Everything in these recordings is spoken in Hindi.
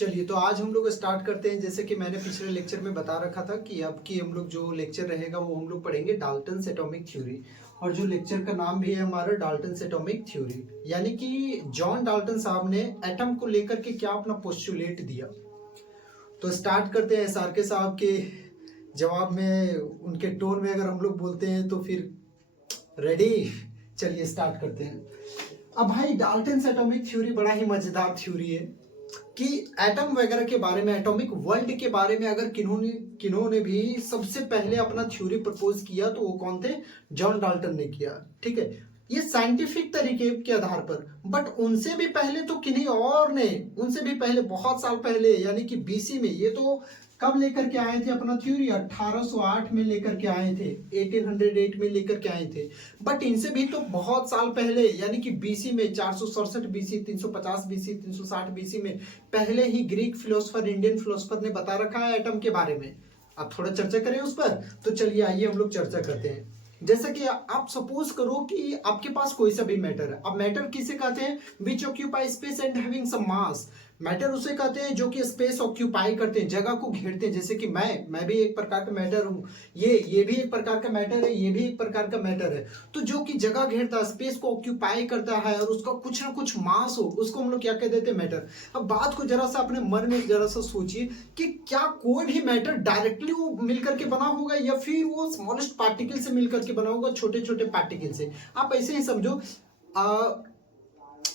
चलिए, तो आज हम लोग स्टार्ट करते हैं। जैसे कि मैंने पिछले लेक्चर में बता रखा था कि अब की हम लोग जो लेक्चर रहेगा वो हम लोग पढ़ेंगे डाल्टन्स एटॉमिक थ्योरी। और जो लेक्चर का नाम भी है हमारा डाल्टन्स एटॉमिक थ्योरी, यानी कि जॉन डाल्टन साहब ने एटम को लेकर के क्या अपना पोस्टुलेट दिया। तो स्टार्ट करते हैं एसआर के साहब के जवाब में, उनके टोन में अगर हम लोग बोलते हैं तो फिर रेडी। चलिए स्टार्ट करते हैं। अब भाई डाल्टन्स एटॉमिक थ्योरी बड़ा ही मजेदार थ्योरी है कि एटम वगैरह के बारे में, एटॉमिक वर्ल्ड के बारे में अगर किन्होंने भी सबसे पहले अपना थ्योरी प्रपोज किया तो वो कौन थे? जॉन डाल्टन ने किया। ठीक है, ये साइंटिफिक तरीके के आधार पर। बट उनसे भी पहले तो किन्हीं और ने, उनसे भी पहले बहुत साल पहले यानी कि बीसी में, ये तो कब लेकर के आए थे अपना थ्योरी? 1808 में लेकर के आए थे, 1808 में लेकर के आए थे। बट इनसे भी तो बहुत साल पहले यानी कि बीसी में 467 बीसी, 350 बीसी, 360 बीसी में पहले ही ग्रीक फिलोसफर, इंडियन फिलोसफर ने बता रखा है एटम के बारे में। अब थोड़ा चर्चा करें उस पर। तो चलिए आइए हम लोग चर्चा करते हैं। जैसे कि आप सपोज करो कि आपके पास कोई सा भी मैटर है। अब मैटर किसे कहते हैं? Which occupy space and having some mass. Matter उसे कहते हैं जो कि स्पेस ऑक्यूपाई करते हैं, जगह को घेरते हैं। जैसे कि मैं भी एक प्रकार का मैटर हूँ, ये भी एक प्रकार का मैटर है, ये भी एक प्रकार का मैटर है। तो जो कि जगह घेरता है, स्पेस को ऑक्यूपाई करता है और उसका कुछ ना कुछ मास हो, उसको हम लोग क्या कह देते हैं? मैटर। अब बात को जरा सा अपने मन में जरा सा सोचिए कि क्या कोई भी मैटर डायरेक्टली वो मिलकर के बना होगा या फिर वो स्मॉलेस्ट पार्टिकल से मिलकर के बना होगा, छोटे छोटे पार्टिकल से। आप ऐसे ही समझो।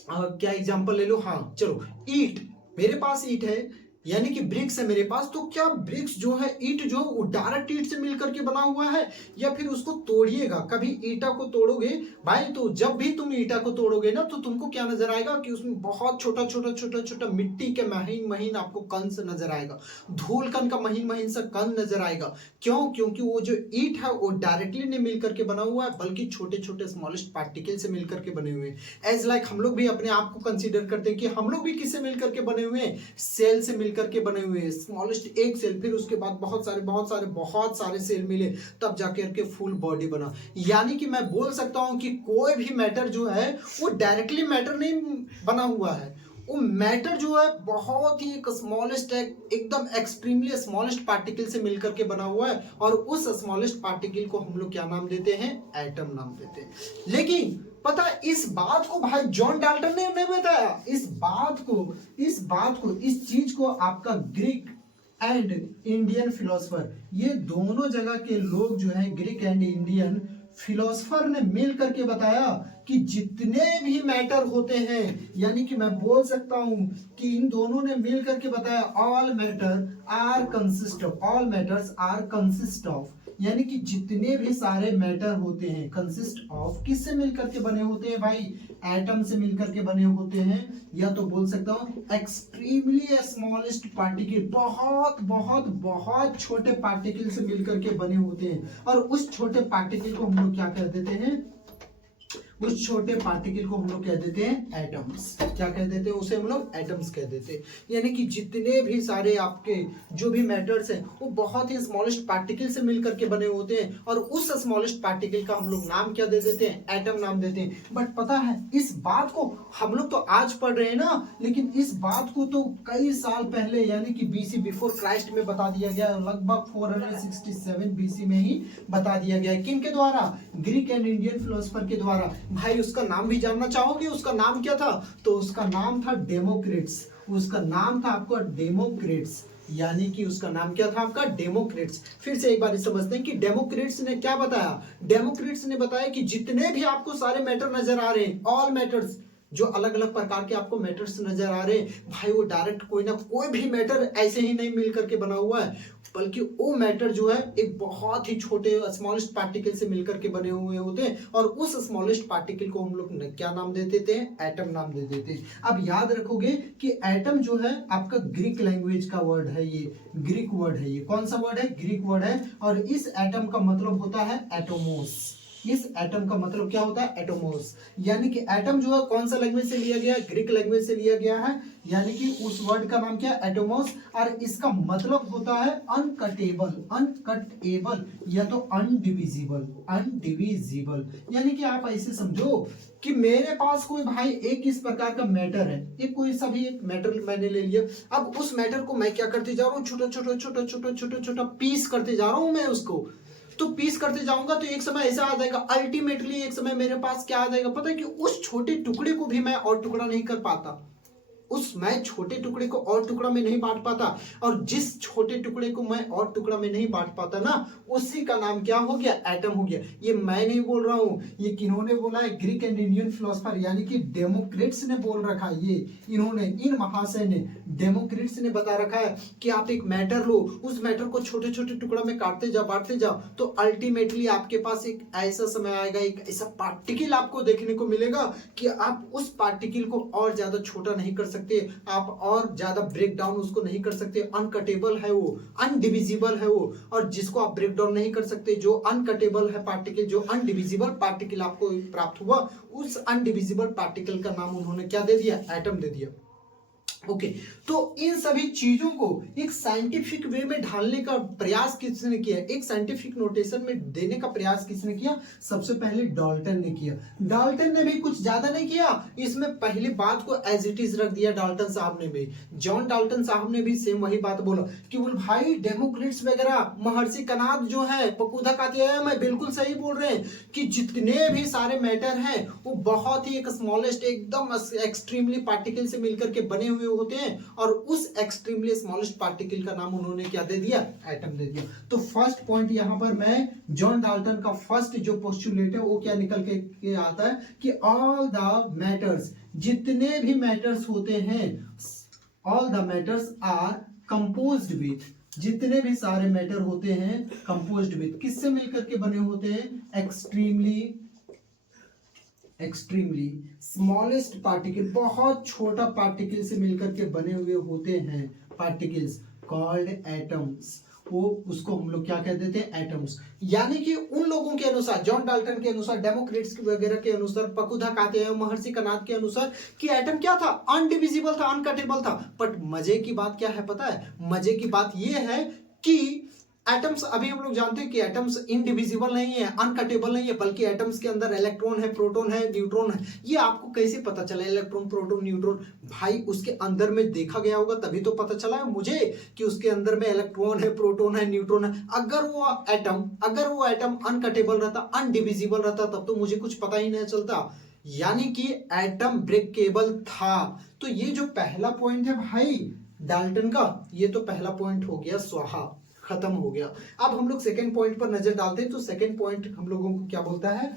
क्या एग्जांपल ले लो? हाँ चलो, ईट, मेरे पास ईट है यानी कि ब्रिक्स है मेरे पास। तो क्या ब्रिक्स जो है, ईट जो वो डायरेक्ट ईट से मिलकर के बना हुआ है या फिर उसको तोड़िएगा? कभी ईटा को तोड़ोगे भाई, तो जब भी तुम ईटा को तोड़ोगे ना तो तुमको क्या नजर आएगा कि उसमें बहुत छोटा छोटा छोटा छोटा मिट्टी के महीन महीन आपको कण से नजर आएगा, धूल कण का महीन महीन सा कण नजर आएगा। क्यों? क्योंकि वो जो ईट है वो डायरेक्टली नहीं मिलकर के बना हुआ है, बल्कि छोटे छोटे स्मॉलेस्ट पार्टिकल से मिलकर के बने हुए हैं। एज लाइक हम लोग भी अपने आप को कंसीडर करते हैं कि हम लोग भी किससे मिलकर के बने हुए हैं? सेल से मिलकर के बने हुए हैं। स्मॉलेस्ट एक सेल, फिर उसके बाद बहुत सारे सेल मिले, तब जाकर के फुल बॉडी बना। यानी कि मैं बोल सकता हूं कि कोई भी मैटर जो है वो डायरेक्टली मैटर नहीं बना हुआ है। वो मैटर जो है बहुत ही एक स्मॉलेस्ट, एकदम एक्सट्रीमली स्मॉलेस्ट पार्टिकल से मिलकर के बना हुआ है। और उस स्मॉलेस्ट पार्टिकल को हम लोग क्या नाम देते हैं? एटम नाम देते हैं। लेकिन पता है, इस बात को भाई जॉन डाल्टन ने नहीं बताया। इस चीज को आपका ग्रीक एंड इंडियन फिलोसफर, ये दोनों जगह के लोग जो है, ग्रीक एंड इंडियन फिलोसफर ने मिल करके बताया कि जितने भी मैटर होते हैं, यानी कि मैं बोल सकता हूं कि इन दोनों ने मिल करके बताया all matters are consist of, यानी कि जितने भी सारे मैटर होते हैं कंसिस्ट ऑफ, किससे मिलकर के बने होते हैं भाई? एटम से मिलकर के बने होते हैं। या तो बोल सकता हूं एक्सट्रीमली स्मॉलेस्ट पार्टिकल, बहुत बहुत बहुत छोटे पार्टिकल से मिलकर के बने होते हैं। और उस छोटे पार्टिकल को हम लोग क्या कर देते हैं? उस छोटे पार्टिकल को हम लोग कह देते हैं एटम्स। क्या कह देते हैं उसे? हम लोग एटम्स कह देते हैं। यानी कि जितने भी सारे आपके जो भी मैटर्स हैं वो बहुत ही स्मॉलेस्ट पार्टिकल से मिलकर के बने होते हैं। और उस स्मॉलेस्ट पार्टिकल का हम लोग नाम क्या दे देते हैं? एटम नाम देते हैं। बट पता है, इस बात को हम लोग तो आज पढ़ रहे हैं ना, लेकिन इस बात को तो कई साल पहले यानी कि बीसी, बिफोर क्राइस्ट में बता दिया गया। लगभग 467 बीसी में ही बता दिया गया। किनके द्वारा? ग्रीक एंड इंडियन फिलोसफर के द्वारा। भाई उसका नाम भी जानना चाहोगे? उसका नाम क्या था? तो उसका नाम था डेमोक्रिट्स। उसका नाम था आपका डेमोक्रिट्स, यानी कि उसका नाम क्या था आपका? डेमोक्रिट्स। फिर से एक बार समझते हैं कि डेमोक्रिट्स ने क्या बताया। डेमोक्रिट्स ने बताया कि जितने भी आपको सारे मैटर नजर आ रहे हैं, ऑल मैटर्स, जो अलग अलग प्रकार के आपको मैटर्स नजर आ रहे हैं भाई, वो डायरेक्ट कोई ना कोई भी मैटर ऐसे ही नहीं मिल करके बना हुआ है, बल्कि वो मैटर जो है एक बहुत ही छोटे स्मॉलेस्ट पार्टिकल से मिलकर के बने हुए होते हैं। और उस स्मॉलेस्ट पार्टिकल को हम लोग क्या नाम दे देते हैं? एटम नाम दे देते हैं। अब याद रखोगे कि एटम जो है आपका ग्रीक लैंग्वेज का वर्ड है, ये ग्रीक वर्ड है। ये कौन सा वर्ड है? ग्रीक वर्ड है। और इस एटम का मतलब होता है एटोमोस। इस एटम का मतलब क्या होता है, एटोमोस। यानी कि एटम जो है कौन सा लैंग्वेज से लिया गया है, ग्रीक लैंग्वेज से लिया गया है। यानी कि उस वर्ड का नाम क्या है, एटोमोस। और इसका मतलब होता है अनकटेबल, अनकटेबल या तो अनडिविजिबल, अनडिविजिबल। यानी कि आप ऐसे समझो कि मेरे पास कोई भाई एक इस प्रकार का मैटर है, एक कोई सा भी एक मैटर मैंने ले लिया। अब उस मैटर को मैं क्या करते जा रहा हूँ, छोटा छोटा छोटा छोटा छोटा छोटा पीस करते जा रहा हूँ मैं उसको। तो पीस करते जाऊंगा तो एक समय ऐसा आ जाएगा, अल्टीमेटली एक समय मेरे पास क्या आ जाएगा पता है, कि उस छोटे टुकड़े को भी मैं और टुकड़ा नहीं कर पाता, उस मैं छोटे टुकड़े को और टुकड़ा में नहीं बांट पाता। और जिस छोटे टुकड़े को मैं और टुकड़ा में नहीं बांट पाता ना, उसी का नाम क्या हो गया, एटम हो गया। ये मैं नहीं बोल रहा हूं, ये किन्होंने बोला है, ग्रीक एंड इंडियन फिलोसफर यानी कि डेमोक्रिट्स ने बोल रखा है। ये इन्होंने, इन महाशय ने, डेमोक्रिट्स ने बता रखा है कि आप एक मैटर लो, उस मैटर को छोटे छोटे टुकड़ा में काटते जाओ, बांटते जाओ, तो अल्टीमेटली आपके पास एक ऐसा समय आएगा, एक ऐसा पार्टिकल आपको देखने को मिलेगा कि आप उस पार्टिकल को और ज्यादा छोटा नहीं कर सकते, आप और ज्यादा ब्रेक डाउन उसको नहीं कर सकते। अनकटेबल है वो, अनडिविजिबल है वो। और जिसको आप ब्रेक डाउन नहीं कर सकते, जो अनकटेबल है पार्टिकल, जो अनडिविजिबल पार्टिकल आपको प्राप्त हुआ, उस अनडिविजिबल पार्टिकल का नाम उन्होंने क्या दे दिया, एटम दे दिया। ओके तो इन सभी चीजों को एक साइंटिफिक वे में ढालने का प्रयास किसने किया, एक साइंटिफिक नोटेशन में देने का प्रयास किसने किया, सबसे पहले डाल्टन ने किया। डाल्टन ने भी कुछ ज्यादा नहीं किया, इसमें पहली बात को एज इट इज रख दिया डाल्टन साहब ने भी। जॉन डाल्टन साहब ने भी सेम वही बात बोला कि बोल भाई डेमोक्रिट्स वगैरह, महर्षि कनाद जो है, पकुधा कात्यायन में बिल्कुल सही बोल रहे हैं कि जितने भी सारे मैटर हैं वो बहुत ही एक स्मॉलेस्ट, एकदम एक्सट्रीमली पार्टिकल से मिलकर के बने हुए होते हैं। और उस एक्सट्रीमली स्मॉलेस्ट पार्टिकल का नाम उन्होंने क्या दे दिया, एटम दे दिया। तो फर्स्ट पॉइंट यहां पर मैं जॉन डाल्टन का फर्स्ट जो पोस्टुलेट है वो क्या निकल के आता है कि ऑल द मैटर्स, जितने भी मैटर्स होते हैं, all the matters are composed with, जितने भी सारे मैटर होते हैं कंपोज्ड विथ, किससे मिलकर के बने होते हैं, एक्सट्रीमली स्मॉलेस्ट पार्टिकल, बहुत छोटा पार्टिकल से मिलकर के बने हुए होते हैं पार्टिकल्स कॉल्ड एटम्स। वो उसको हम लोग क्या कह देते हैं, एटम्स। यानी कि उन लोगों के अनुसार, जॉन डाल्टन के अनुसार, डेमोक्रिट्स वगैरह के अनुसार, पकुधा कात्यायन, महर्षि कनाद के अनुसार कि एटम क्या था, अनडिविजिबल था, अनकटेबल था। बट मजे की बात क्या है पता है, मजे की बात ये है कि एटम्स, अभी हम लोग जानते हैं कि एटम्स इनडिविजिबल नहीं है, अनकटेबल नहीं है, बल्कि एटम्स के अंदर इलेक्ट्रॉन है, प्रोटॉन है, न्यूट्रॉन है। ये आपको कैसे पता चला, इलेक्ट्रॉन, प्रोटॉन, न्यूट्रॉन? भाई उसके अंदर में देखा गया होगा तभी तो पता चला है मुझे कि उसके अंदर में इलेक्ट्रॉन है, प्रोटॉन है, न्यूट्रॉन है। अगर वो एटम अनकटेबल रहता, अनडिविजिबल रहता, तब तो मुझे कुछ पता ही नहीं चलता। यानी कि एटम ब्रेकेबल था। तो ये जो पहला पॉइंट है भाई डाल्टन का, ये तो पहला पॉइंट हो गया स्वाहा, खत्म हो गया। अब हम लोग सेकंड पॉइंट पर नजर डालते हैं। तो सेकंड पॉइंट हम लोगों को क्या बोलता है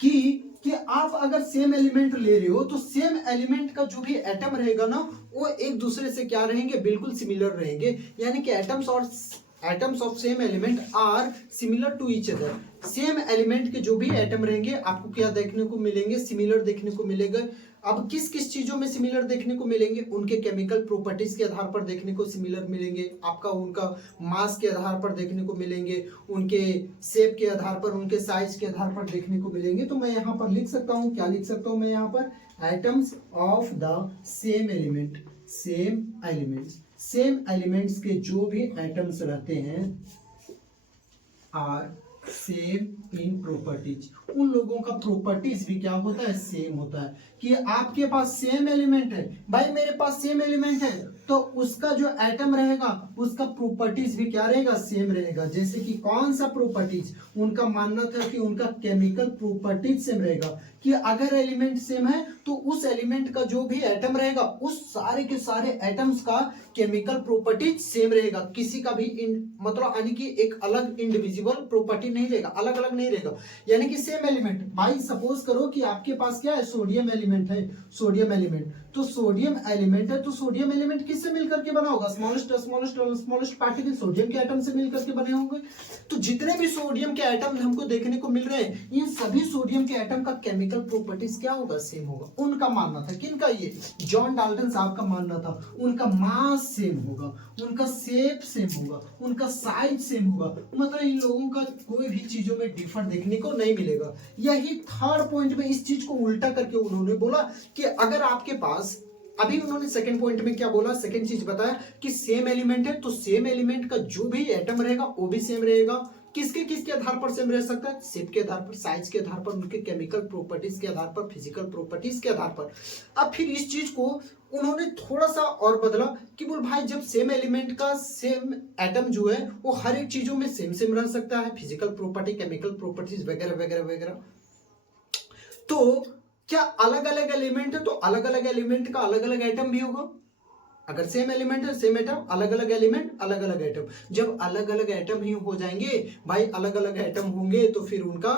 कि आप अगर सेम एलिमेंट ले रहे हो तो सेम एलिमेंट का जो भी एटम रहेगा ना, वो एक दूसरे से क्या रहेंगे, बिल्कुल सिमिलर रहेंगे। यानी कि atoms of same element are similar to each other. Same element के जो भी एटम रहेंगे आपको क्या देखने को मिलेंगे, सिमिलर देखने को मिलेगा। अब किस किस चीजों में सिमिलर देखने को मिलेंगे, उनके केमिकल प्रॉपर्टीज के आधार पर देखने को सिमिलर मिलेंगे, आपका उनका मास के आधार पर देखने को मिलेंगे, उनके शेप के आधार पर, उनके साइज के आधार पर देखने को मिलेंगे। तो मैं यहाँ पर लिख सकता हूँ, क्या लिख सकता हूँ मैं यहाँ पर, atoms of the same element, same elements के जो भी एटम्स रहते हैं आर सेम इन प्रॉपर्टीज, उन लोगों का प्रॉपर्टीज भी क्या होता है, सेम होता है। कि आपके पास सेम एलिमेंट है, भाई मेरे पास सेम एलिमेंट है, तो उसका जो एटम रहेगा उसका प्रॉपर्टीज भी क्या रहेगा, सेम रहेगा। जैसे कि कौन सा प्रॉपर्टीज, उनका मानना था कि उनका केमिकल प्रॉपर्टीज सेम रहेगा। कि अगर एलिमेंट सेम है तो उस एलिमेंट का जो भी एटम रहेगा, उस सारे के सारे एटम्स का केमिकल प्रॉपर्टीज सेम रहेगा। किसी का भी मतलब यानी कि एक अलग इंडिविजुअल प्रॉपर्टी नहीं रहेगा, अलग अलग नहीं रहेगा। यानी कि सेम एलिमेंट, भाई सपोज करो कि आपके पास क्या है, सोडियम एलिमेंट है, सोडियम एलिमेंट। तो सोडियम एलिमेंट है, तो सोडियम एलिमेंट किससे मिलकर के बना होगा, स्मॉलेस्ट पार्टिकल सोडियम के एटम से मिलकर के बने होंगे। तो जितने भी सोडियम के एटम हमको देखने को मिल रहे हैं, इन सभी सोडियम के एटम का केमिकल प्रॉपर्टीज क्या होगा, सेम होगा। उनका मानना था, किनका, ये जॉन डाल्टन साहब का मानना था, उनका मास सेम होगा, उनका शेप सेम होगा, उनका साइज सेम होगा। मतलब इन लोगों का कोई कोई भी चीजों में डिफर देखने को नहीं मिलेगा। यही थर्ड पॉइंट में इस चीज को उल्टा करके उन्होंने बोला कि अगर आपके पास, अभी उन्होंने सेकंड पॉइंट में क्या बोला, सेकंड चीज बताया कि सेम एलिमेंट है तो सेम एलिमेंट का जो भी एटम रहेगा वो भी सेम रहेगा। किसके किसके आधार पर सेम रह सकता है? शेप के आधार पर, साइज के आधार पर, उनके केमिकल प्रॉपर्टीज के आधार पर, फिजिकल प्रॉपर्टीज के आधार पर। अब फिर इस चीज को उन्होंने थोड़ा सा और बदला कि बोल भाई जब सेम एलिमेंट का सेम एटम जो है वो हर एक चीजों में सेम सेम रह सकता है, फिजिकल प्रॉपर्टी, केमिकल प्रॉपर्टीज वगैरह वगैरह वगैरह, तो क्या अलग अलग एलिमेंट है तो अलग अलग एलिमेंट का अलग अलग एटम भी होगा? अगर सेम एलिमेंट है सेम एटम, अलग अलग एलिमेंट अलग अलग एटम। जब अलग अलग एटम ही हो जाएंगे भाई, अलग अलग एटम होंगे तो फिर उनका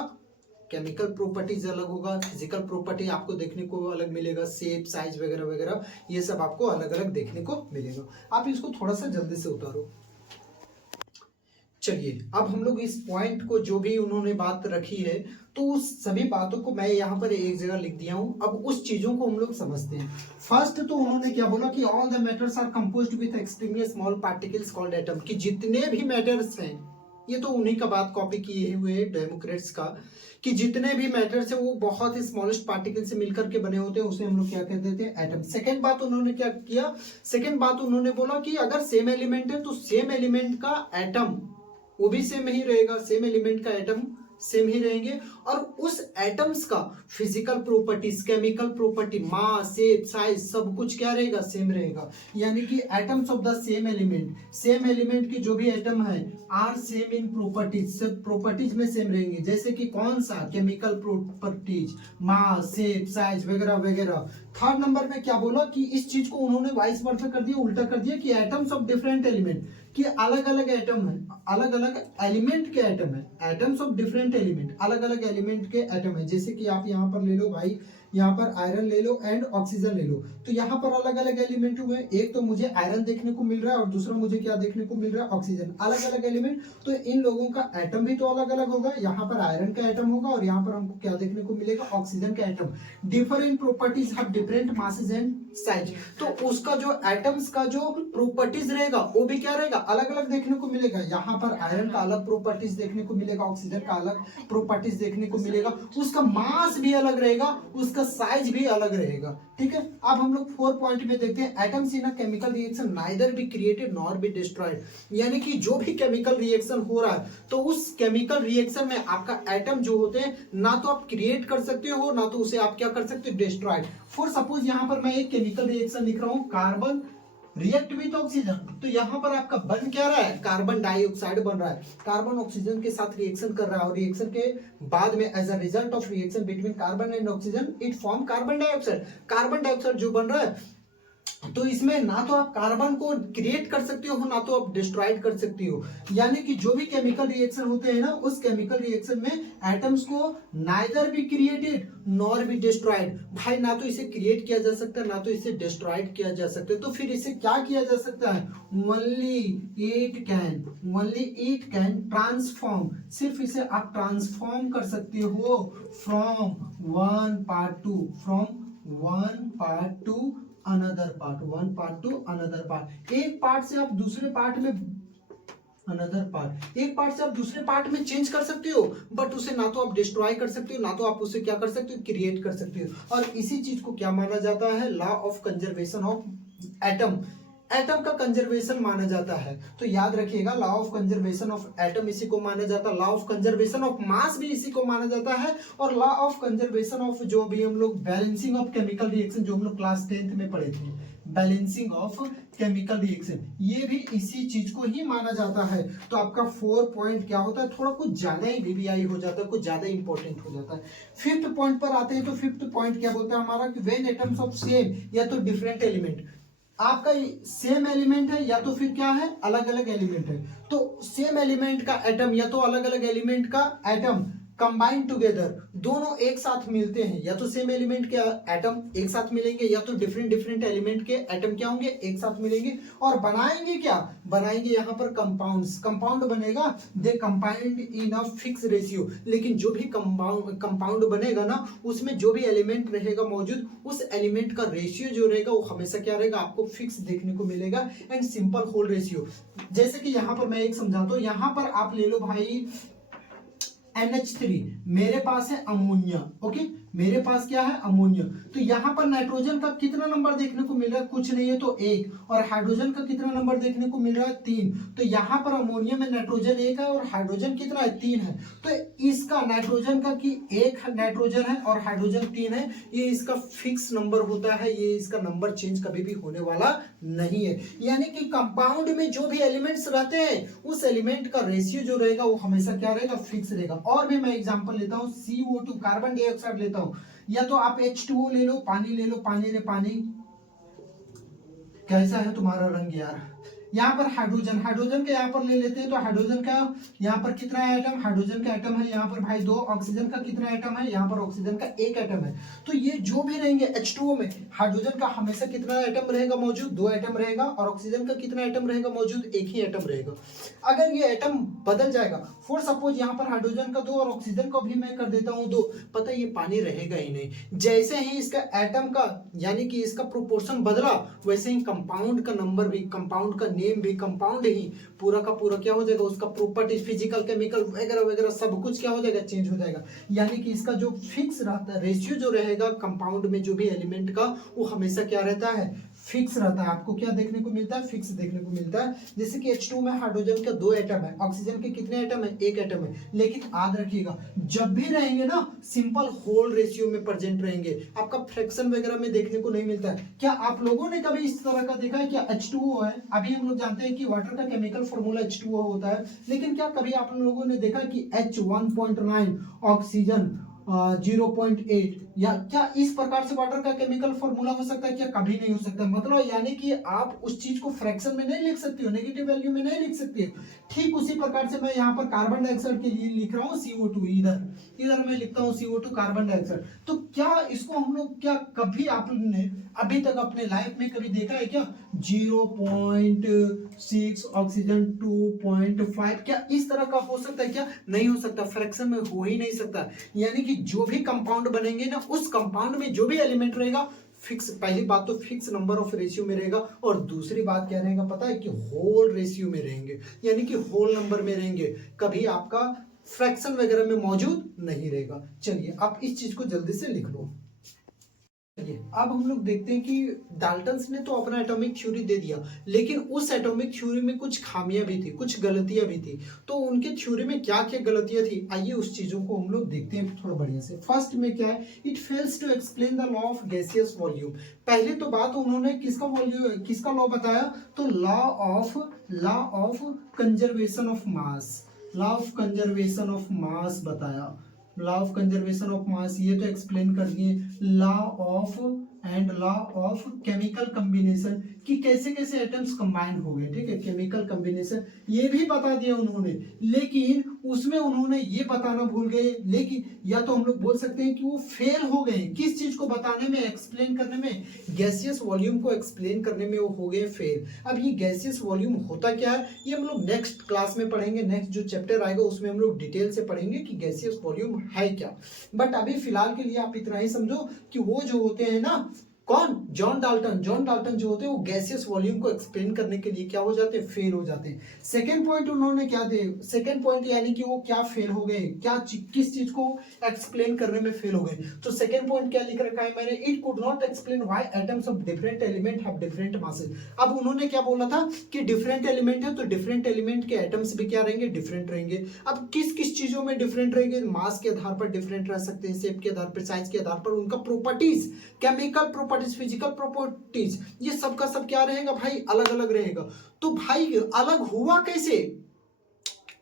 केमिकल प्रॉपर्टीज अलग होगा, फिजिकल प्रॉपर्टी आपको देखने को अलग मिलेगा, शेप साइज वगैरह वगैरह ये सब आपको अलग अलग देखने को मिलेगा। आप इसको थोड़ा सा जल्दी से उतारो। चलिए अब हम लोग इस पॉइंट को जो भी उन्होंने बात रखी है तो उस सभी बातों को मैं यहाँ पर एक जगह लिख दिया हूँ। अब उस चीजों को हम लोग समझते हैं। फर्स्ट तो उन्होंने क्या बोला कि all the matters are composed with extremely small particles called atom, कि जितने भी मैटर्स हैं, ये तो उन्हीं का बात कॉपी किए हुए डेमोक्रेट्स का, कि जितने भी मैटर्स है वो बहुत ही स्मॉलेस्ट पार्टिकल से मिलकर के बने होते हैं, उसे हम लोग क्या कहते थे? एटम। सेकंड बात उन्होंने क्या किया? सेकंड बात उन्होंने बोला कि अगर सेम एलिमेंट है तो सेम एलिमेंट का एटम वो भी सेम ही रहेगा, सेम एलिमेंट का एटम सेम ही रहेंगे, और उस एटम्स का फिजिकल प्रॉपर्टीज, केमिकल प्रॉपर्टी, मास, शेप, साइज सब कुछ क्या रहेगा? सेम रहेगा। यानी कि atoms of the same element के जो भी एटम है आर सेम इन प्रॉपर्टीज, सब प्रॉपर्टीज में सेम रहेंगे। जैसे कि कौन सा? केमिकल प्रॉपर्टीज, मास, शेप, साइज वगैरह वगैरह। थर्ड नंबर में क्या बोला कि इस चीज को उन्होंने वाइस वर्सा कर दिया, उल्टा कर दिया, कि एटम्स ऑफ डिफरेंट एलिमेंट, कि अलग अलग एटम है, अलग अलग एलिमेंट के एटम है, एटम्स ऑफ डिफरेंट एलिमेंट, अलग अलग एलिमेंट के एटम है। जैसे कि आप यहाँ पर ले लो भाई, यहाँ पर आयरन ले लो एंड ऑक्सीजन ले लो, तो यहाँ पर अलग अलग एलिमेंट हुए, एक तो मुझे आयरन देखने को मिल रहा है और दूसरा मुझे क्या देखने को मिल रहा है? ऑक्सीजन। अलग अलग एलिमेंट, तो इन लोगों का एटम भी तो अलग अलग होगा। यहाँ पर आयरन का एटम होगा और यहाँ पर हमको क्या देखने को मिलेगा? ऑक्सीजन का atom. Different properties have different masses and size, तो उसका जो एटम्स का जो प्रॉपर्टीज रहेगा वो भी क्या रहेगा? अलग अलग देखने को मिलेगा। यहाँ पर आयरन का अलग प्रॉपर्टीज देखने को मिलेगा, ऑक्सीजन का अलग प्रॉपर्टीज देखने को मिलेगा, उसका मास भी अलग रहेगा, उसका साइज भी अलग रहेगा। ठीक है, अब हम लोग 4 पॉइंट में देखते हैं। Atoms in a chemical reaction neither be created nor be destroyed, यानी कि जो भी केमिकल रिएक्शन हो रहा है तो उस केमिकल रिएक्शन में आपका एटम जो होते हैं ना तो आप क्रिएट कर सकते हो ना तो उसे आप क्या कर सकते हो? डिस्ट्रॉयड। फॉर सपोज यहाँ पर मैं एक केमिकल रिएक्शन लिख रहा हूँ, कार्बन रिएक्ट विद ऑक्सीजन, तो यहाँ पर आपका बन क्या रहा है? कार्बन डाइऑक्साइड बन रहा है। कार्बन ऑक्सीजन के साथ रिएक्शन कर रहा है और रिएक्शन के बाद में as a result of reaction between carbon and oxygen it form carbon dioxide. Carbon dioxide जो बन रहा है तो इसमें ना तो आप कार्बन को क्रिएट कर सकते हो ना तो आप डिस्ट्रॉयड कर सकते हो। यानी कि जो भी केमिकल रिएक्शन होते हैं ना, उस केमिकल रिएक्शन में एटम्स को neither be created nor be destroyed, भाई ना तो इसे क्रिएट किया जा सकता है ना तो इसे डिस्ट्रॉयड किया जा सकता है। तो फिर इसे क्या किया जा सकता है? ओनली इट कैन ट्रांसफॉर्म, सिर्फ इसे आप ट्रांसफॉर्म कर सकते हो from one part two another part, one part two another part. एक पार्ट से आप दूसरे पार्ट में एक पार्ट से आप दूसरे पार्ट में चेंज कर सकते हो, बट उसे ना तो आप डिस्ट्रॉय कर सकते हो ना तो आप उसे क्या कर सकते हो? क्रिएट कर सकते हो। और इसी चीज को क्या माना जाता है? Law of conservation of atom. Atom का कंजर्वेशन माना जाता है, तो याद रखिएगा law of conservation of atom इसी को माना जाता है, लॉ ऑफ कंजर्वेशन ऑफ मास भी इसी को माना जाता है, और लॉ ऑफ कंजर्वेशन ऑफ जो भी हम लोग बैलेंसिंग ऑफ केमिकल रिएक्शन जो हम लोग क्लास 10th में पढ़े थे, बैलेंसिंग ऑफ केमिकल रिएक्शन, ये भी इसी चीज को ही माना जाता है। तो आपका 4 पॉइंट क्या होता है? थोड़ा कुछ ज्यादा ही वीवीआई हो जाता है, कुछ ज्यादा इंपॉर्टेंट हो जाता है। 5th पॉइंट पर आते हैं, तो 5th पॉइंट क्या बोलता है हमारा? कि व्हेन एटम्स ऑफ सेम या तो डिफरेंट एलिमेंट, आपका सेम एलिमेंट है या तो फिर क्या है? अलग अलग एलिमेंट है, तो सेम एलिमेंट का एटम या तो अलग अलग एलिमेंट का एटम कंबाइन टुगेदर, दोनों एक साथ मिलते हैं, या तो सेम एलिमेंट के एटम एक साथ मिलेंगे या तो डिफरेंट एलिमेंट के एटम क्या होंगे? एक साथ मिलेंगे और बनाएंगे क्या? बनाएंगे यहाँ पर कंपाउंड्स, कंपाउंड बनेगा, they combined in a fix ratio. लेकिन जो भी कंपाउंड बनेगा ना, उसमें जो भी एलिमेंट रहेगा मौजूद, उस एलिमेंट का रेशियो जो रहेगा वो हमेशा क्या रहेगा? आपको फिक्स देखने को मिलेगा, एंड सिंपल होल रेशियो। जैसे कि यहाँ पर मैं एक समझाता हूँ, यहाँ पर आप ले लो भाई NH3, मेरे पास है अमोनिया, ओके, मेरे पास क्या है अमोनिया। तो यहाँ पर नाइट्रोजन का कितना नंबर देखने को मिल रहा है, कुछ नहीं है तो 1, और हाइड्रोजन का कितना नंबर देखने को मिल रहा है 3। तो यहाँ पर अमोनिया में नाइट्रोजन 1 है और हाइड्रोजन कितना है 3 है। तो इसका नाइट्रोजन का कि 1 नाइट्रोजन है और हाइड्रोजन 3 है, ये इसका फिक्स नंबर होता है, ये इसका नंबर चेंज कभी भी होने वाला नहीं है। यानी कि कंपाउंड में जो भी एलिमेंट्स रहते हैं उस एलिमेंट का रेशियो जो रहेगा वो हमेशा क्या रहेगा, फिक्स रहेगा। और भी मैं एग्जांपल लेता हूं, CO2 कार्बन डाइऑक्साइड लेता हूं, या तो आप H2O ले लो, पानी ले लो, पानी रे पानी, कैसा है तुम्हारा रंग यार। यहाँ पर हाइड्रोजन, हाइड्रोजन के यहाँ पर ले लेते हैं, तो हाइड्रोजन का यहाँ पर कितना एटम, हाइड्रोजन का एटम है यहाँ पर भाई 2, ऑक्सीजन का कितना एटम है, यहाँ पर ऑक्सीजन का 1 एटम है। तो ये जो भी रहेंगे H2O में, हाइड्रोजन का हमेशा कितना एटम रहेगा मौजूद, 2 एटम रहेगा, और ऑक्सीजन का कितना एटम रहेगा मौजूद, 1 ही एटम रहेगा। अगर ये एटम बदल जाएगा, फॉर सपोज यहाँ पर हाइड्रोजन का 2 और ऑक्सीजन का भी मैं कर देता हूँ 2, पता है ये पानी रहेगा ही नहीं। जैसे ही इसका एटम का यानी कि इसका प्रोपोर्शन बदला, वैसे ही कंपाउंड का नंबर भी, कंपाउंड का नेम भी, कंपाउंड ही पूरा का पूरा क्या हो जाएगा, उसका प्रॉपर्टीज, फिजिकल, केमिकल वगैरह वगैरह सब कुछ क्या हो जाएगा, चेंज हो जाएगा। यानी कि इसका जो फिक्स रहता है, रेशियो जो रहेगा कंपाउंड में जो भी एलिमेंट का, वो हमेशा क्या रहता है, फिक्स रहता है। आपको क्या देखने को मिलता है, फिक्स देखने को मिलता है। जैसे कि H2 में हाइड्रोजन का 2 एटम है, ऑक्सीजन के कितने एटम है, 1 एटम है। लेकिन याद रखिएगा जब भी रहेंगे ना, सिंपल होल रेशियो में प्रेजेंट रहेंगे, आपका फ्रैक्शन वगैरह में देखने को नहीं मिलता है। क्या आप लोगों ने कभी इस तरह का देखा है, क्या H2O है, अभी हम लोग जानते हैं कि वाटर का केमिकल फॉर्मूला H2O होता है, लेकिन क्या कभी आप लोगों ने देखा कि H1.9 ऑक्सीजन 0.8, या क्या इस प्रकार से वाटर का केमिकल फॉर्मूला हो सकता है, क्या कभी नहीं हो सकता। मतलब यानी कि आप उस चीज को फ्रैक्शन में नहीं लिख सकते हो, नेगेटिव वैल्यू में नहीं लिख सकते हो। ठीक उसी प्रकार से मैं यहाँ पर कार्बन डाइऑक्साइड के लिए लिख रहा हूँ CO2, इधर मैं लिखता हूँ CO2 कार्बन डाइऑक्साइड। तो क्या इसको हम लोग, क्या कभी आपने अभी तक अपने लाइफ में कभी देखा है क्या 0.6 ऑक्सीजन 2.5, क्या इस तरह का हो सकता है, क्या नहीं हो सकता, फ्रैक्शन में हो ही नहीं सकता। यानी कि जो भी कंपाउंड बनेंगे ना, उस कंपाउंड में जो भी एलिमेंट रहेगा फिक्स, पहली बात तो फिक्स नंबर ऑफ रेशियो में रहेगा, और दूसरी बात क्या रहेगा पता है, कि होल रेशियो में रहेंगे, यानी कि होल नंबर में रहेंगे, कभी आपका फ्रैक्शन वगैरह में मौजूद नहीं रहेगा। चलिए आप इस चीज को जल्दी से लिख लो। अब हम लोग देखते हैं कि डाल्टन्स ने तो अपना एटॉमिक थ्योरी दे दिया, लेकिन उस एटॉमिक थ्योरी में कुछ खामियां भी थी, कुछ गलतियां भी थी। तो उनके थ्योरी में क्या क्या गलतियां थी, आइए उस चीजों को हम लोग देखते हैं थोड़ा बढ़िया से। फर्स्ट में क्या है, it fails to explain the law of gaseous volume. पहले तो बात उन्होंने किसका वॉल्यूम, किसका लॉ बताया, तो law of conservation of mass, law of conservation of mass बताया, law of conservation of mass, ये तो एक्सप्लेन कर दिए। लॉ ऑफ केमिकल कॉम्बिनेशन, कि कैसे कैसे एटम्स कंबाइन हो गए, ठीक है, केमिकल कॉम्बिनेशन ये भी बता दिया उन्होंने, लेकिन उसमें उन्होंने ये बताना भूल गए, लेकिन या तो हम लोग बोल सकते हैं कि वो फेल हो गए, किस चीज को बताने में, एक्सप्लेन करने में, गैसियस वॉल्यूम को एक्सप्लेन करने में वो हो गए फेल। अब ये गैसियस वॉल्यूम होता क्या है, ये हम लोग नेक्स्ट क्लास में पढ़ेंगे, नेक्स्ट जो चैप्टर आएगा उसमें हम लोग डिटेल से पढ़ेंगे कि गैसियस वॉल्यूम है क्या। बट अभी फिलहाल के लिए आप इतना ही समझो कि वो जो होते हैं ना, कौन, जॉन डाल्टन जो होते हैं, वो गैसियस वॉल्यूम को एक्सप्लेन करने के लिए क्या हो जाते हैं, फेल हो जाते हैं। सेकेंड पॉइंट उन्होंने क्या दे, सेकेंड पॉइंट यानी कि वो क्या फेल हो गए, क्या किस चीज को एक्सप्लेन करने में फेल हो गए। तो सेकेंड पॉइंट क्या लिख रखा है मैंने, it could not explain why atoms of different element have different masses. अब उन्होंने क्या बोला था कि डिफरेंट एलिमेंट है, तो डिफरेंट एलिमेंट के एटम्स भी क्या रहेंगे, डिफरेंट रहेंगे। अब किस किस चीजों में डिफरेंट रहेंगे, मास के आधार पर डिफरेंट रह सकते हैं, शेप के आधार पर, साइज के आधार पर, उनका properties, chemical properties, physical properties, ये सब का सब क्या रहेगा भाई, अलग अलग रहेगा। तो भाई अलग हुआ कैसे,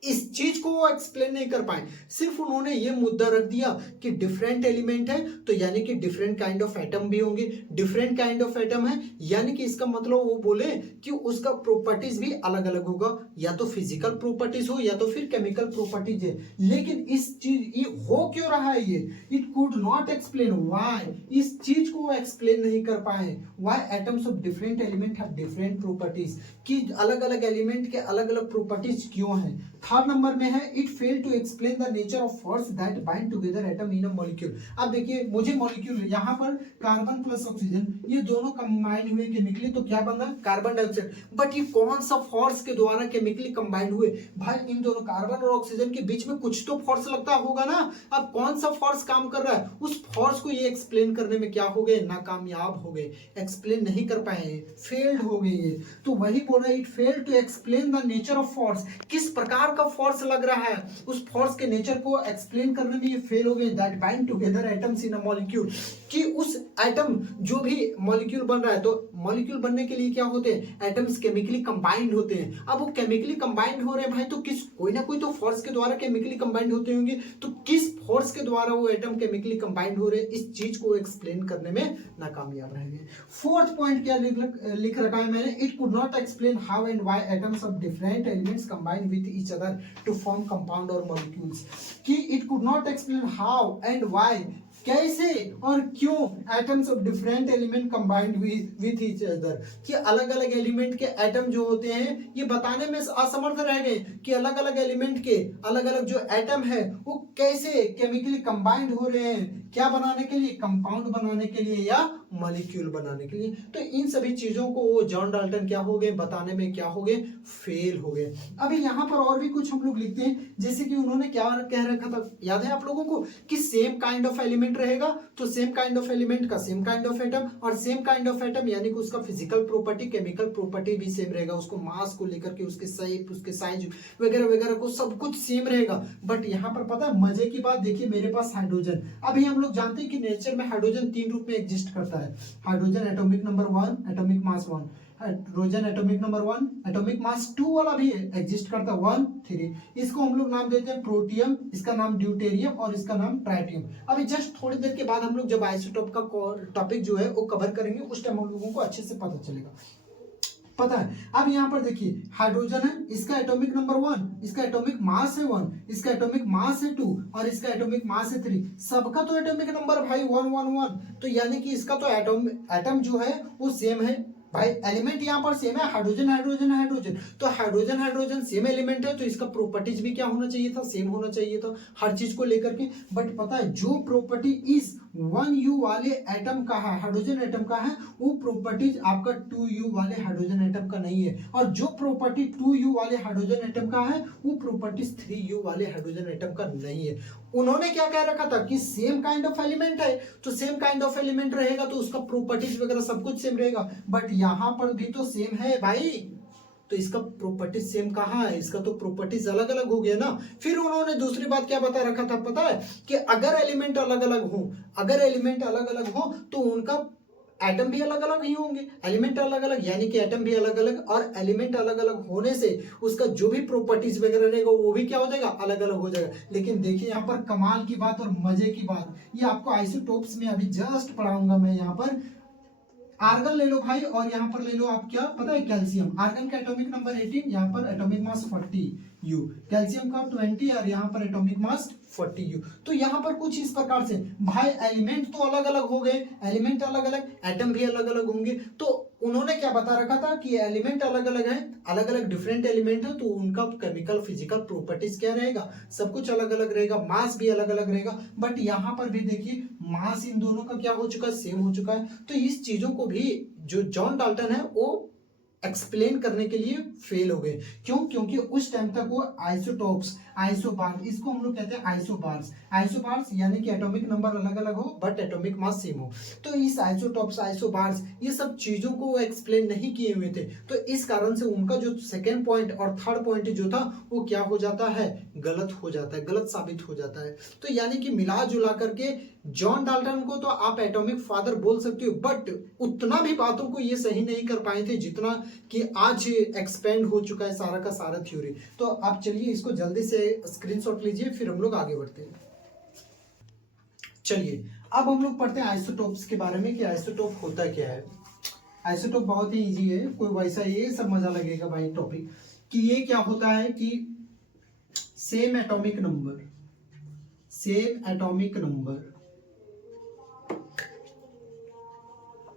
इस चीज को वो एक्सप्लेन नहीं कर पाए, सिर्फ उन्होंने ये मुद्दा रख दिया कि डिफरेंट एलिमेंट है, तो यानी कि डिफरेंट काइंड ऑफ एटम भी होंगे, डिफरेंट काइंड ऑफ एटम है, यानी कि इसका मतलब वो बोले कि उसका प्रॉपर्टीज भी अलग अलग होगा, या तो फिजिकल प्रॉपर्टीज हो या तो फिर केमिकल प्रॉपर्टीज है। लेकिन इस चीज ये हो क्यों रहा है, ये it could not explain why, इस चीज को वो एक्सप्लेन नहीं कर पाए, why atoms of different element have different properties, कि अलग अलग एलिमेंट के अलग अलग प्रॉपर्टीज क्यों हैं। थर्ड नंबर में है it fail to explain the nature of force that bind together atom in a molecule. अब देखिए मुझे मॉलिक्यूल यहाँ पर कार्बन प्लस ऑक्सीजन ये दोनों कंबाइन हुए केमिकली तो क्या बन रहा है कार्बन डाइऑक्साइड, बट ये कौन सा फोर्स के द्वारा केमिकली कंबाइन हुए भाई इन दोनों कार्बन और ऑक्सीजन के बीच में कुछ तो फोर्स लगता होगा ना। अब कौन सा फोर्स काम कर रहा है उस फोर्स को ये एक्सप्लेन करने में क्या हो गए नाकामयाब हो गए, एक्सप्लेन नहीं कर पाए, फेल्ड हो गए ये। तो वही बोल रहा है it fail to explain the nature of force, किस प्रकार का फोर्स लग रहा है उस फोर्स के नेचर को एक्सप्लेन करने में ये फेल हो गए that bind together atoms in a molecule, कि उस एटम जो भी मॉलिक्यूल बन रहा है तो मॉलिक्यूल बनने के लिए क्या होते हैं एटम्स केमिकली कंबाइंड होते हैं। अब वो केमिकली कंबाइंड हो रहे हैं भाई तो किस कोई ना कोई तो फोर्स के द्वारा केमिकली कंबाइंड होते होंगे, तो किस फोर्स के द्वारा वो एटम केमिकली कंबाइंड हो रहे हैं इस चीज को एक्सप्लेन करने में नाकामयाब रह गए। फोर्थ पॉइंट क्या लिख रखा है मैंने, it could not explain how and why atoms of different elements combine with each other to form compound और मॉलिक्यूल्स, कि it could not explain how and why कैसे और क्यों atoms of different element combined with each other, कि अलग अलग एलिमेंट के एटम जो होते हैं ये बताने में असमर्थ रह गए कि अलग अलग एलिमेंट के अलग अलग जो एटम है वो कैसे केमिकली कंबाइंड हो रहे हैं, क्या बनाने के लिए कंपाउंड बनाने के लिए या मॉलिक्यूल बनाने के लिए। तो इन सभी चीजों को वो जॉन डाल्टन क्या हो गए बताने में क्या हो गए फेल हो गए। अभी यहाँ पर और भी कुछ हम लोग लिखते हैं जैसे कि उन्होंने क्या कह रखा था याद है आप लोगों को कि सेम काइंड ऑफ एलिमेंट रहेगा तो सेम काइंड ऑफ एलिमेंट का सेम काइंड ऑफ एटम और सेम काइंड ऑफ एटम यानी कि उसका फिजिकल प्रॉपर्टी केमिकल प्रॉपर्टी भी सेम रहेगा, उसको मास को लेकर के उसके शेप उसके साइज वगैरह वगैरह को सब कुछ सेम रहेगा। बट यहाँ पर पता है मजे की बात देखिए मेरे पास हाइड्रोजन, अभी हम लोग जानते हैं कि नेचर में हाइड्रोजन 3 रूप में एग्जिस्ट करता है, hydrogen atomic number 1 atomic mass 1, hydrogen atomic number 1 atomic mass 2 वाला भी एग्जिस्ट करता है 1 3, इसको हम लोग नाम देते हैं प्रोटियम, इसका नाम ड्यूटेरियम और इसका नाम ट्राइटियम। अभी जस्ट थोड़ी देर के बाद हम लोग जब आइसोटोप का टॉपिक जो है वो कवर करेंगे उस टाइम हम लोगों को अच्छे से पता चलेगा। पता है अब यहाँ पर देखिए हाइड्रोजन है इसका एटॉमिक नंबर 1, इसका एटॉमिक मास है 1, इसका एटॉमिक मास है 2 और इसका एटॉमिक मास है 3, सबका तो एटॉमिक नंबर भाई 1 1 1, तो यानी कि इसका तो एटम जो है वो सेम है भाई, एलिमेंट यहाँ पर सेम है हाइड्रोजन हाइड्रोजन हाइड्रोजन, तो हाइड्रोजन हाइड्रोजन सेम एलिमेंट है तो इसका प्रॉपर्टीज भी क्या होना चाहिए था सेम होना चाहिए था हर चीज को लेकर के। बट पता है जो प्रॉपर्टी इस 1u वाले एटम का है हाइड्रोजन एटम का है वो प्रॉपर्टीज आपका 2u वाले हाइड्रोजन एटम का नहीं है, और जो प्रॉपर्टी 2u वाले हाइड्रोजन एटम का है वो प्रॉपर्टीज 3u वाले हाइड्रोजन एटम का नहीं है। उन्होंने क्या कह रखा था कि सेम काइंड ऑफ एलिमेंट है तो सेम काइंड ऑफ एलिमेंट रहेगा तो उसका प्रॉपर्टीज वगैरह सब कुछ सेम रहेगा, बट यहाँ पर भी तो सेम है भाई तो इसका प्रॉपर्टीज सेम कहाँ है, इसका तो प्रॉपर्टीज अलग अलग हो गया ना। फिर उन्होंने दूसरी बात क्या बता रखा था पता है कि अगर एलिमेंट अलग अलग हो, अगर एलिमेंट अलग अलग हो तो उनका एटम भी अलग अलग ही होंगे, एलिमेंट अलग अलग यानी कि एटम भी अलग अलग, और एलिमेंट अलग अलग होने से उसका जो भी प्रॉपर्टीज वगैरह रहेगा वो भी क्या हो जाएगा अलग अलग हो जाएगा। लेकिन देखिए यहाँ पर कमाल की बात और मजे की बात, ये आपको आइसोटोप्स में अभी जस्ट पढ़ाऊंगा मैं। यहाँ पर आर्गन ले लो भाई और यहाँ पर ले लो आप क्या पता है कैल्शियम, आर्गन का एटॉमिक नंबर 18, यहाँ पर एटॉमिक मास 40u, कैल्शियम का 20 और यहाँ पर एटॉमिक मास 40u। तो यहाँ पर कुछ इस प्रकार से भाई एलिमेंट तो अलग अलग हो गए, एलिमेंट अलग अलग एटम भी अलग अलग होंगे, तो उन्होंने क्या बता रखा था कि एलिमेंट अलग अलग है, अलग अलग डिफरेंट एलिमेंट है तो उनका केमिकल फिजिकल प्रॉपर्टीज क्या रहेगा सब कुछ अलग अलग रहेगा, मास भी अलग अलग रहेगा। बट यहाँ पर भी देखिए मास इन दोनों का क्या हो चुका है सेम हो चुका है, तो इस चीजों को भी जो जॉन डाल्टन है वो एक्सप्लेन करने के लिए फेल हो गए। क्यों? क्योंकि उस टाइम तक वो आइसोटोप्स आइसोबार्स, इसको हम लोग कहते हैं आइसोबार्स, आइसोबार्स यानी कि एटॉमिक नंबर अलग अलग हो बट एटॉमिक मास सेम हो, तो इस आइसोटोप्स आइसोबार्स ये सब चीजों को एक्सप्लेन नहीं किए हुए थे, तो इस कारण से उनका जो सेकेंड पॉइंट और थर्ड पॉइंट जो था वो क्या हो जाता है गलत हो जाता है, गलत साबित हो जाता है। तो यानी कि मिला जुला करके जॉन डाल्टन को तो आप एटॉमिक फादर बोल सकते हो बट उतना भी बातों को ये सही नहीं कर पाए थे जितना कि आज एक्सपेंड हो चुका है सारा का सारा थ्योरी। तो आप चलिए इसको जल्दी से स्क्रीनशॉट लीजिए फिर हम लोग आगे बढ़ते हैं। चलिए अब हम लोग पढ़ते हैं आइसोटोप्स के बारे में कि आइसोटोप होता क्या है। आइसोटोप बहुत ही इजी है, कोई वैसा ये सब मजा लगेगा भाई टॉपिक कि ये क्या होता है कि same atomic number, same atomic number,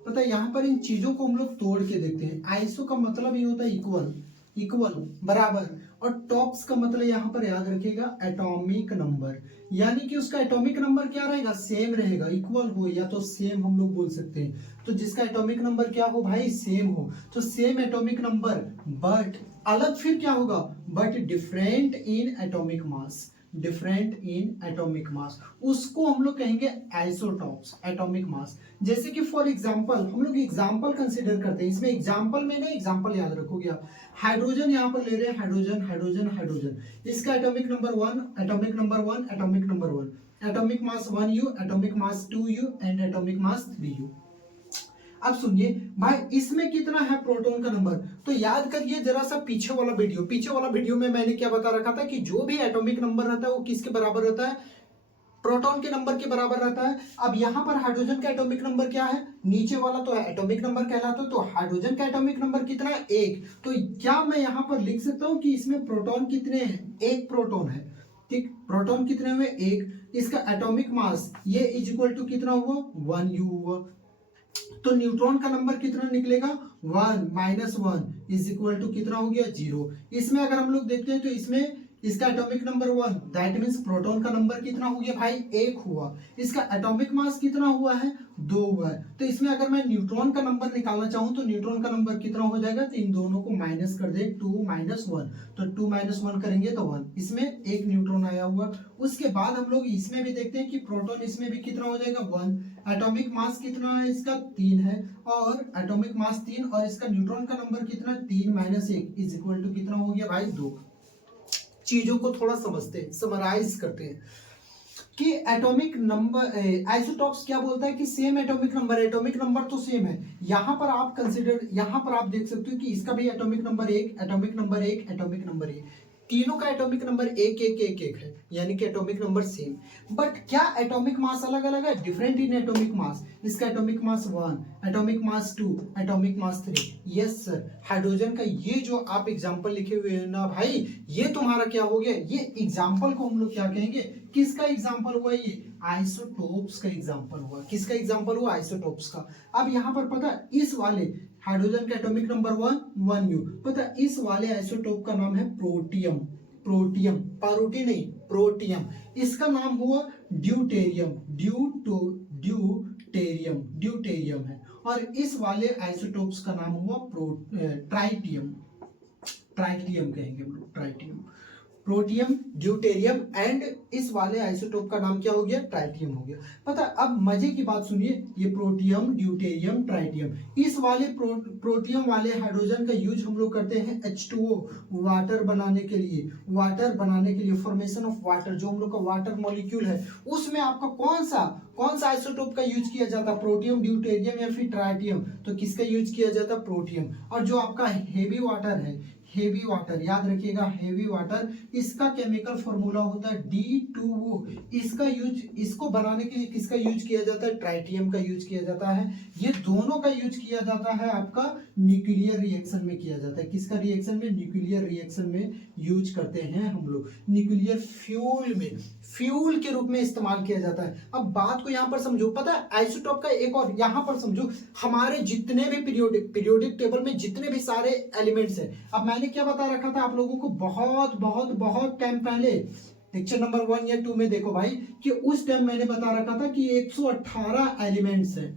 पता है यहाँ पर इन चीजों को हम लोग तोड़ के देखते हैं। आइसो का मतलब ये होता है इक्वल, इक्वल बराबर, और टॉप्स का मतलब यहाँ पर याद रखिएगा एटॉमिक नंबर, यानी कि उसका एटॉमिक नंबर क्या रहेगा, सेम रहेगा, इक्वल हो या तो सेम हम लोग बोल सकते हैं। तो जिसका एटॉमिक नंबर क्या हो भाई, सेम हो, तो सेम एटॉमिक नंबर बट अलग फिर क्या होगा, but different in atomic mass, different in atomic mass, उसको हम लोग कहेंगे आइसोटॉप्स, एटॉमिक मास। जैसे कि फॉर एग्जांपल हम लोग एग्जांपल कंसीडर करते हैं, इसमें एग्जांपल में ना एग्जांपल याद रखोगे आप, हाइड्रोजन यहाँ पर ले रहे हैं, हाइड्रोजन हाइड्रोजन हाइड्रोजन, इसका atomic number 1, atomic number 1, atomic number 1, atomic mass 1u, atomic mass 2u and atomic mass 3u। अब सुनिए भाई, इसमें कितना है प्रोटॉन का नंबर, तो याद करिए जरा सा पीछे वाला वीडियो, पीछे वाला वीडियो में मैंने क्या बता रखा था कि जो भी एटॉमिक नंबर रहता है वो किसके बराबर रहता है, प्रोटॉन के नंबर के बराबर रहता है। अब यहाँ पर हाइड्रोजन का एटॉमिक नंबर क्या है, नीचे वाला तो एटॉमिक नंबर कहलाता है, तो हाइड्रोजन का एटॉमिक नंबर कितना है, 1। तो क्या मैं यहाँ पर लिख सकता हूँ कि इसमें प्रोटॉन कितने हैं, 1 प्रोटॉन है, ठीक, प्रोटॉन कितने हुए, 1। इसका एटॉमिक मास ये इज इक्वल टू कितना हुआ, 1u हुआ। तो न्यूट्रॉन का नंबर कितना निकलेगा, 1 माइनस 1 इज इक्वल टू कितना हो गया, 0। इसमें अगर हम लोग देखते हैं तो इसमें इसका atomic number 1, that means proton का नंबर कितना हो गया भाई, 1 हुआ। इसका एटॉमिक मास कितना हुआ है, 2 हुआ है। तो इसमें अगर मैं न्यूट्रॉन का नंबर निकालना चाहूं तो न्यूट्रॉन का नंबर कितना हो जाएगा, तो इन दोनों को माइनस कर दे, 2 माइनस 1, तो 2 माइनस 1 करेंगे तो 1, इसमें एक न्यूट्रॉन आया हुआ। उसके बाद हम लोग इसमें भी देखते हैं कि प्रोटॉन इसमें भी कितना हो जाएगा, 1। एटॉमिक मास कितना है इसका, 3 है, और एटॉमिक मास 3, और इसका न्यूट्रॉन का नंबर कितना, 3 माइनस 1 इज इक्वल टू कितना हो गया भाई, 2। चीजों को थोड़ा समझते हैं, समराइज करते हैं कि एटॉमिक नंबर, आइसोटॉप्स क्या बोलता है कि same atomic number, atomic number तो सेम है। यहां पर आप कंसीडर, यहां पर आप देख सकते हो कि इसका भी atomic number 1, atomic number 1, atomic number 1, तीनों का एटॉमिक नंबर 1 1 1 1 है, यानी कि एटॉमिक नंबर सेम। बट क्या एटॉमिक मास अलग अलग है, डिफरेंट इन एटॉमिक मास। इसका atomic mass 1, atomic mass 2, atomic mass 3। Yes sir, hydrogen का ये जो आप एग्जांपल लिखे हुए हैं ना भाई, ये तुम्हारा क्या हो गया, ये एग्जांपल को हम लोग क्या कहेंगे, किसका एग्जांपल हुआ, ये आइसोटोप्स का एग्जांपल हुआ। किसका एग्जांपल हुआ, आइसोटोप्स का। अब यहाँ पर पता, इस वाले हाइड्रोजन का एटॉमिक नंबर 1 1u, पता इस वाले आइसोटोप का नाम है प्रोटियम, प्रोटियम, पारूटी नहीं, प्रोटियम। इसका नाम हुआ ड्यूटेरियम, ड्यूटेरियम, ड्यूटेरियम है। और इस वाले आइसोटोप्स का नाम हुआ ट्राइटियम, ट्राइटियम कहेंगे हम लोग, ट्राइटियम, प्रोटियम, ड्यूटेरियम, एंड इस वाले आइसोटोप का नाम क्या हो गया, ट्राइटियम हो गया। पता, अब मजे की बात सुनिए, ये प्रोटियम, ड्यूटेरियम, ट्राइटियम, इस वाले प्रोटियम वाले हाइड्रोजन का यूज हम लोग करते हैं H2O, वाटर बनाने के लिए, वाटर बनाने के लिए, फॉर्मेशन ऑफ वाटर, जो हम लोग का वाटर मॉलिक्यूल है, उसमें आपका कौन सा आइसोटोप का यूज किया जाता है, प्रोटियम, ड्यूटेरियम या फिर ट्राइटियम, तो किसका यूज किया जाता है, प्रोटियम। और जो आपका हेवी वाटर है, हेवी वाटर याद रखिएगा, हेवी वाटर, इसका केमिकल फॉर्मूला होता है D2O। इसका यूज, इसको बनाने के लिए किसका यूज किया जाता है, ट्राइटियम का यूज किया जाता है। ये दोनों का यूज किया जाता है आपका न्यूक्लियर रिएक्शन में किया जाता है। किसका रिएक्शन में, न्यूक्लियर रिएक्शन में यूज करते हैं हम लोग। न्यूक्लियर फ्यूल में, फ्यूल के रूप में इस्तेमाल किया जाता है। अब बात को यहाँ पर समझो, पता है आइसोटोप का एक और यहाँ पर समझो, हमारे जितने भी पीरियोडिक टेबल में जितने भी सारे एलिमेंट्स हैं, अब मैंने क्या बता रखा था आप लोगों को बहुत बहुत बहुत टाइम पहले, लेक्चर नंबर 1 या 2 में देखो भाई, कि उस टाइम मैंने बता रखा था कि 118 एलिमेंट्स हैं।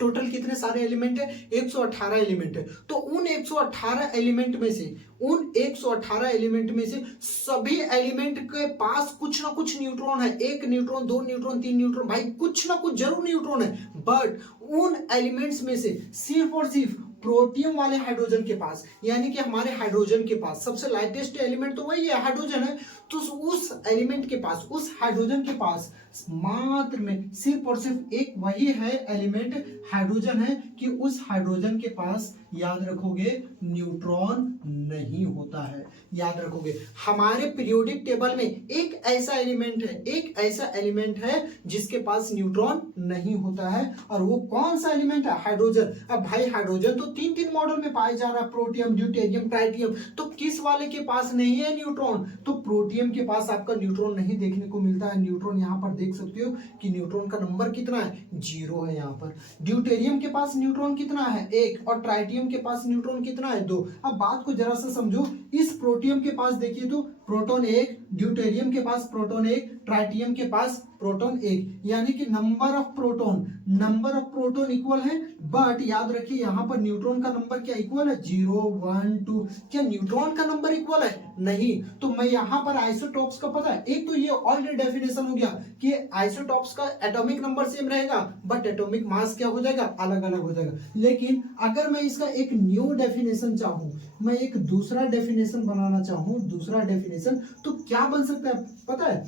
टोटल कितने सारे एलिमेंट है, 118 एलिमेंट है। तो उन 118 एलिमेंट में से, उन 118 एलिमेंट में से सभी एलिमेंट के पास कुछ ना कुछ न्यूट्रॉन है, 1 न्यूट्रॉन, 2 न्यूट्रॉन, 3 न्यूट्रॉन, भाई कुछ ना कुछ जरूर न्यूट्रॉन है। बट उन एलिमेंट्स में से सिर्फ और सिर्फ प्रोटियम वाले हाइड्रोजन के पास, यानी कि हमारे हाइड्रोजन के पास सबसे लाइटेस्ट एलिमेंट तो वही है, हाइड्रोजन है। तो उस एलिमेंट के पास, उस हाइड्रोजन के पास मात्र में सिर्फ और सिर्फ एक वही है एलिमेंट, हाइड्रोजन है, कि उस हाइड्रोजन के पास याद रखोगे न्यूट्रॉन नहीं होता है। याद रखोगे, हमारे पीरियोडिक टेबल में एक ऐसा एलिमेंट है, एक ऐसा एलिमेंट है जिसके पास न्यूट्रॉन नहीं होता है, और वो कौन सा एलिमेंट है, हाइड्रोजन। अब भाई हाइड्रोजन तो 3 मॉडल में पाया जा रहा है, प्रोटियम, ड्यूटेरियम, ट्राइटियम, तो किस वाले के पास नहीं है न्यूट्रॉन, तो प्रोटियम के पास आपका न्यूट्रॉन नहीं देखने को मिलता है। न्यूट्रॉन यहाँ पर देख सकते हो कि न्यूट्रॉन का नंबर कितना है, 0 है यहाँ पर। ड्यूटेरियम के पास न्यूट्रॉन कितना है, 1, और ट्राइटियम के पास न्यूट्रॉन कितना है, 2। अब बात को जरा सा समझो, इस प्रोटियम के पास देखिए तो प्रोटॉन 1, ड्यूटेरियम के पास प्रोटॉन 1, ट्राइटियम के पास प्रोटॉन 1, यानी कि नंबर ऑफ प्रोटॉन इक्वल है। बट याद रखिए यहाँ पर न्यूट्रॉन का नंबर क्या इक्वल है, 0, 1, 2। क्या न्यूट्रॉन का नंबर इक्वल है, नहीं। तो मैं यहाँ पर आइसोटॉप्स का पता है, एक तो ये ऑलरेडी डेफिनेशन हो गया कि आइसोटॉप्स का एटॉमिक नंबर सेम रहेगा बट एटॉमिक मास क्या हो जाएगा, अलग अलग हो जाएगा। लेकिन अगर मैं इसका एक न्यू डेफिनेशन चाहूं, मैं एक दूसरा डेफिनेशन बनाना चाहूं, दूसरा डेफिनेशन, तो क्या बन सकता है पता है,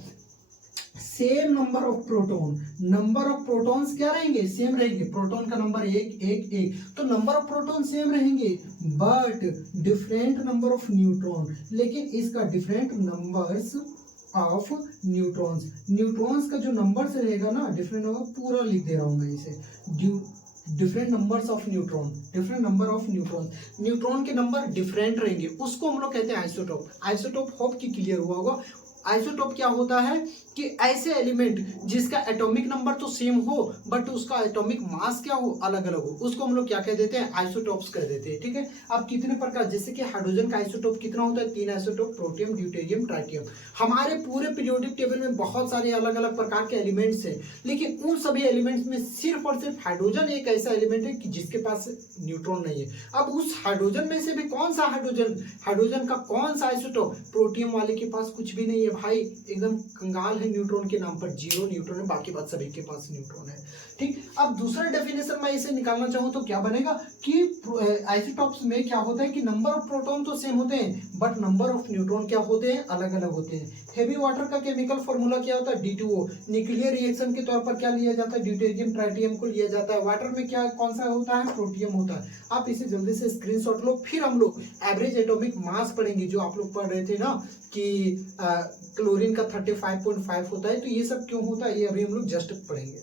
सेम नंबर ऑफ प्रोटॉन्स क्या रहेंगे, सेम रहेंगे। प्रोटॉन का नंबर 1, 1, 1, तो नंबर ऑफ प्रोटॉन सेम रहेंगे but different number of neutron. लेकिन इसका डिफरेंट नंबर्स ऑफ न्यूट्रॉन्स का जो नंबर रहेगा ना, डिफरेंट नंबर, पूरा लिख दे रहा हूं मैं इसे, different numbers of neutron, neutron के नंबर डिफरेंट रहेंगे, उसको हम लोग कहते हैं आइसोटोप। होप की क्लियर हुआ होगा। आइसोटोप क्या होता है कि ऐसे एलिमेंट जिसका एटॉमिक नंबर तो सेम हो बट उसका एटॉमिक मास क्या हो, अलग अलग हो, उसको हम लोग क्या कह देते हैं, आइसोटोप्स कह देते हैं। ठीक है। अब कितने प्रकार, जैसे कि हाइड्रोजन का आइसोटोप कितना होता है, 3 आइसोटोप, प्रोटियम, ड्यूटेरियम, ट्राइटियम। हमारे पूरे पीरियोडिक टेबल में बहुत सारे अलग अलग प्रकार के एलिमेंट्स हैं, लेकिन उन सभी एलिमेंट्स में सिर्फ और सिर्फ हाइड्रोजन एक ऐसा एलिमेंट है कि जिसके पास न्यूट्रॉन नहीं है। अब उस हाइड्रोजन में से भी कौन सा हाइड्रोजन का कौन सा आइसोटोप, प्रोटियम वाले के पास कुछ भी नहीं है भाई, एकदम कंगाल है न्यूट्रॉन के नाम पर, 0 न्यूट्रॉन है, बाकी बात सभी के पास न्यूट्रॉन है। ठीक। अब दूसरा डेफिनेशन मैं इसे निकालना चाहूं तो क्या बनेगा कि आइसोटॉप्स में क्या होता है कि नंबर ऑफ प्रोटॉन तो सेम होते हैं बट नंबर ऑफ न्यूट्रॉन क्या होते हैं, अलग अलग होते हैं। हेवी वाटर का केमिकल फॉर्मूला क्या होता है, D2O। न्यूक्लियर रिएक्शन के तौर पर क्या लिया जाता है, ड्यूटेरियम, ट्राइटियम को लिया जाता है। वाटर में क्या कौन सा होता है, प्रोटियम होता है। आप इसे जल्दी से स्क्रीनशॉट लो, फिर हम लोग एवरेज एटॉमिक मास पढ़ेंगे, जो आप लोग पढ़ रहे थे ना कि क्लोरीन का 35.5 होता है। तो ये सब क्यों होता है, ये अभी हम लोग जस्ट पढ़ेंगे।